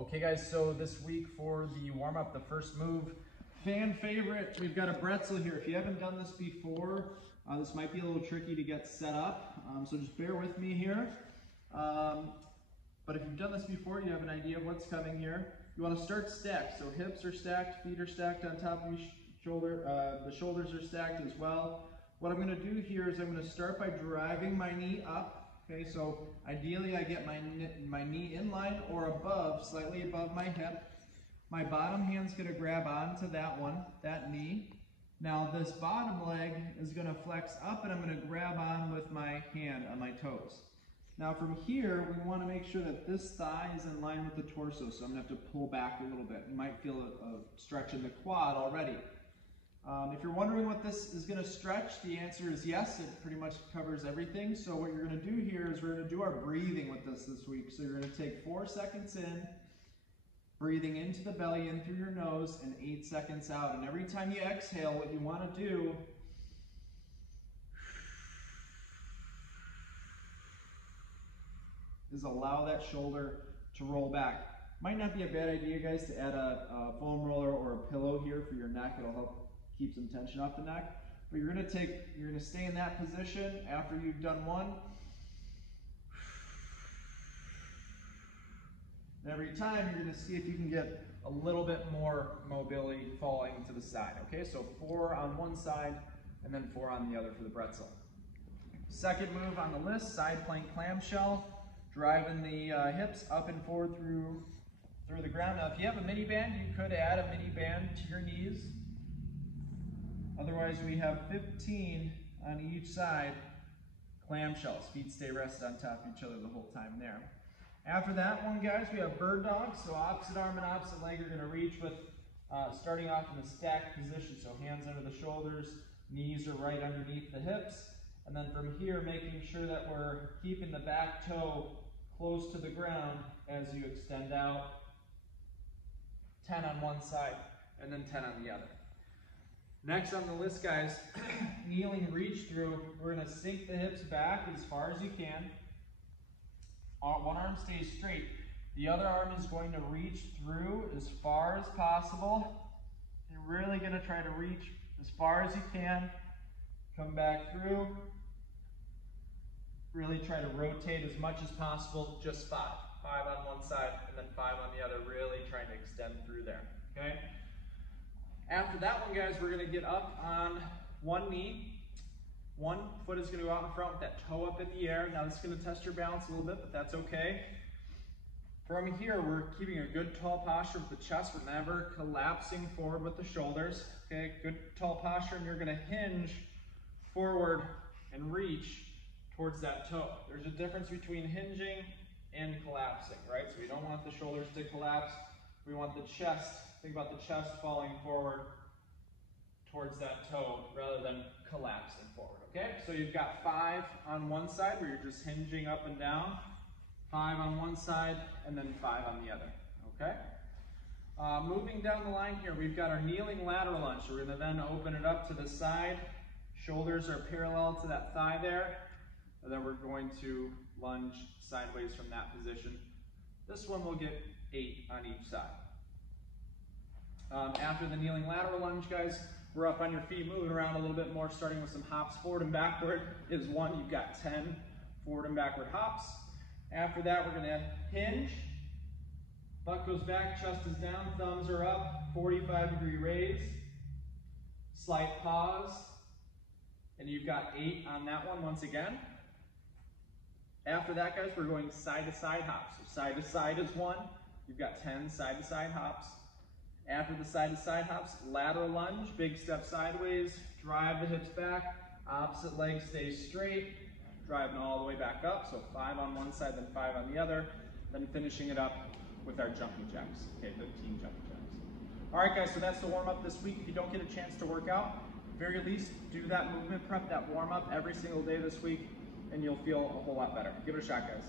Okay guys, so this week for the warm-up, the first move, fan favorite, we've got a pretzel here. If you haven't done this before, this might be a little tricky to get set up, so just bear with me here. But if you've done this before, you have an idea of what's coming here. You want to start stacked, so hips are stacked, feet are stacked on top of each shoulder, the shoulders are stacked as well. What I'm going to do here is I'm going to start by driving my knee up. Okay, so ideally I get my knee in line or above, slightly above my hip. My bottom hand's going to grab onto that knee. Now this bottom leg is going to flex up and I'm going to grab on with my hand on my toes. Now from here, we want to make sure that this thigh is in line with the torso, so I'm going to have to pull back a little bit. You might feel a stretch in the quad already. If you're wondering what this is going to stretch, the answer is yes, it pretty much covers everything. So what you're going to do here is we're going to do our breathing with this week. So you're going to take 4 seconds in, breathing into the belly in through your nose, and 8 seconds out. And every time you exhale, what you want to do is allow that shoulder to roll back. Might not be a bad idea, guys, to add a foam roller or a pillow here for your neck. It'll help keep some tension off the neck. But you're gonna stay in that position after you've done one. And every time you're gonna see if you can get a little bit more mobility falling to the side. Okay, so 4 on one side and then 4 on the other for the pretzel. Second move on the list, side plank clamshell, driving the hips up and forward through the ground. Now if you have a mini band, you could add a mini band to your knees. Otherwise, we have 15 on each side, clamshells. Feet stay rested on top of each other the whole time there. After that one, guys, we have bird dog. So opposite arm and opposite leg are going to reach with, starting off in a stacked position. So hands under the shoulders, knees are right underneath the hips. And then from here, making sure that we're keeping the back toe close to the ground as you extend out. 10 on one side and then 10 on the other. Next on the list, guys, kneeling reach through. We're going to sink the hips back as far as you can. One arm stays straight. The other arm is going to reach through as far as possible. You're really going to try to reach as far as you can. Come back through. Really try to rotate as much as possible. Just 5. 5 on one side and then 5 on the other. Really trying to extend through there. Okay? After that one, guys, we're going to get up on one knee. One foot is going to go out in front with that toe up in the air. Now this is going to test your balance a little bit, but that's okay. From here, we're keeping a good tall posture with the chest. We're never collapsing forward with the shoulders. Okay, good tall posture, and you're going to hinge forward and reach towards that toe. There's a difference between hinging and collapsing, right? So we don't want the shoulders to collapse. We want the chest, think about the chest falling forward towards that toe rather than collapsing forward, okay? So you've got 5 on one side where you're just hinging up and down, 5 on one side, and then 5 on the other, okay? Moving down the line here, we've got our kneeling lateral lunge. So we're gonna then open it up to the side. Shoulders are parallel to that thigh there. And then we're going to lunge sideways from that position. This one will get 8 on each side. After the kneeling lateral lunge, guys, we're up on your feet, moving around a little bit more, starting with some hops forward and backward is 1. You've got 10 forward and backward hops. After that, we're gonna hinge. Butt goes back, chest is down, thumbs are up, 45-degree raise. Slight pause. And you've got 8 on that one once again. After that, guys, we're going side-to-side hops. So side-to-side is 1. You've got 10 side-to-side hops. After the side-to-side hops, lateral lunge, big step sideways, drive the hips back, opposite leg stays straight, driving all the way back up. So 5 on one side, then 5 on the other, then finishing it up with our jumping jacks. Okay, 15 jumping jacks. All right, guys, so that's the warm-up this week. If you don't get a chance to work out, at the very least, do that movement prep, that warm-up every single day this week, and you'll feel a whole lot better. Give it a shot, guys.